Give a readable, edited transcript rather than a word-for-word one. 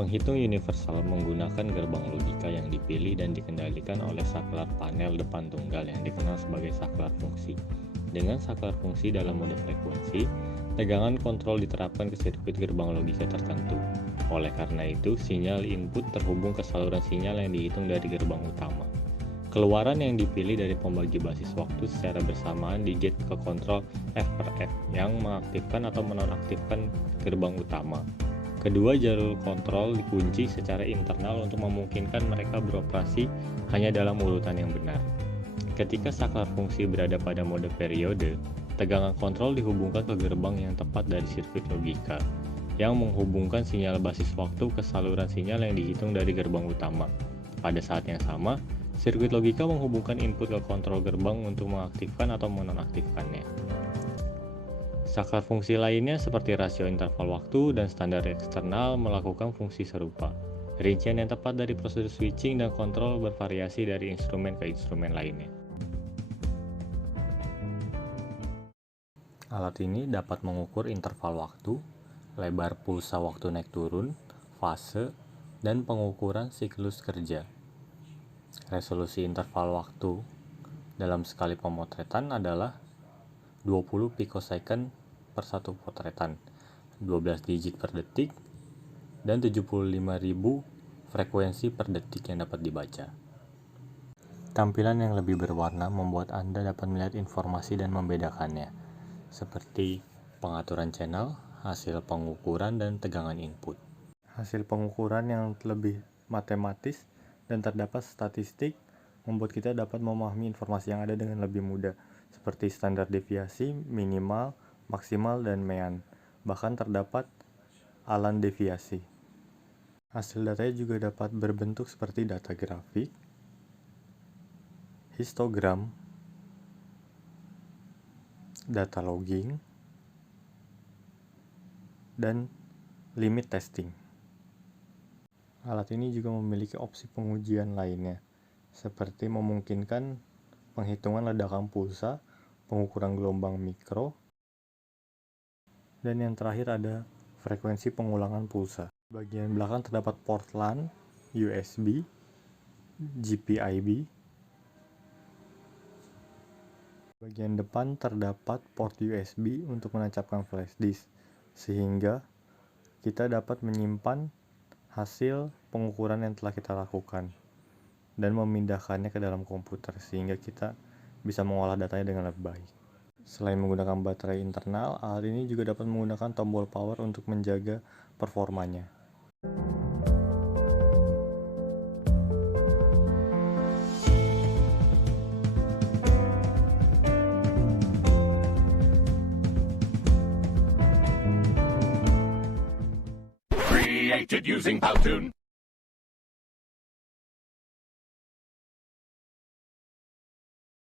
Penghitung universal menggunakan gerbang logika yang dipilih dan dikendalikan oleh saklar panel depan tunggal yang dikenal sebagai saklar fungsi. Dengan saklar fungsi dalam mode frekuensi, tegangan kontrol diterapkan ke sirkuit gerbang logika tertentu. Oleh karena itu, sinyal input terhubung ke saluran sinyal yang dihitung dari gerbang utama. Keluaran yang dipilih dari pembagi basis waktu secara bersamaan di gate ke kontrol F per F yang mengaktifkan atau menonaktifkan gerbang utama. Kedua jalur kontrol dikunci secara internal untuk memungkinkan mereka beroperasi hanya dalam urutan yang benar. Ketika saklar fungsi berada pada mode periode, tegangan kontrol dihubungkan ke gerbang yang tepat dari sirkuit logika, yang menghubungkan sinyal basis waktu ke saluran sinyal yang dihitung dari gerbang utama. Pada saat yang sama, sirkuit logika menghubungkan input ke kontrol gerbang untuk mengaktifkan atau menonaktifkannya. Saklar fungsi lainnya seperti rasio interval waktu dan standar eksternal melakukan fungsi serupa. Rincian yang tepat dari prosedur switching dan kontrol bervariasi dari instrumen ke instrumen lainnya. Alat ini dapat mengukur interval waktu, lebar pulsa waktu naik turun, fase, dan pengukuran siklus kerja. Resolusi interval waktu dalam sekali pemotretan adalah 20 pikosecond per satu potretan, 12 digit per detik, dan 75.000 frekuensi per detik yang dapat dibaca. Tampilan yang lebih berwarna membuat Anda dapat melihat informasi dan membedakannya, seperti pengaturan channel, hasil pengukuran, dan tegangan input. Hasil pengukuran yang lebih matematis dan terdapat statistik membuat kita dapat memahami informasi yang ada dengan lebih mudah, seperti standar deviasi, minimal, maksimal, dan mean. Bahkan terdapat alan deviasi. Hasil datanya juga dapat berbentuk seperti data grafik, histogram, data logging, dan limit testing. Alat ini juga memiliki opsi pengujian lainnya, seperti memungkinkan penghitungan ledakan pulsa, pengukuran gelombang mikro, dan yang terakhir ada frekuensi pengulangan pulsa. Bagian belakang terdapat port LAN, USB, GPIB. Bagian depan terdapat port USB untuk menancapkan flash disk, sehingga kita dapat menyimpan hasil pengukuran yang telah kita lakukan dan memindahkannya ke dalam komputer, sehingga kita bisa mengolah datanya dengan lebih baik. Selain menggunakan baterai internal, alat ini juga dapat menggunakan tombol power untuk menjaga performanya. Created using Powtoon.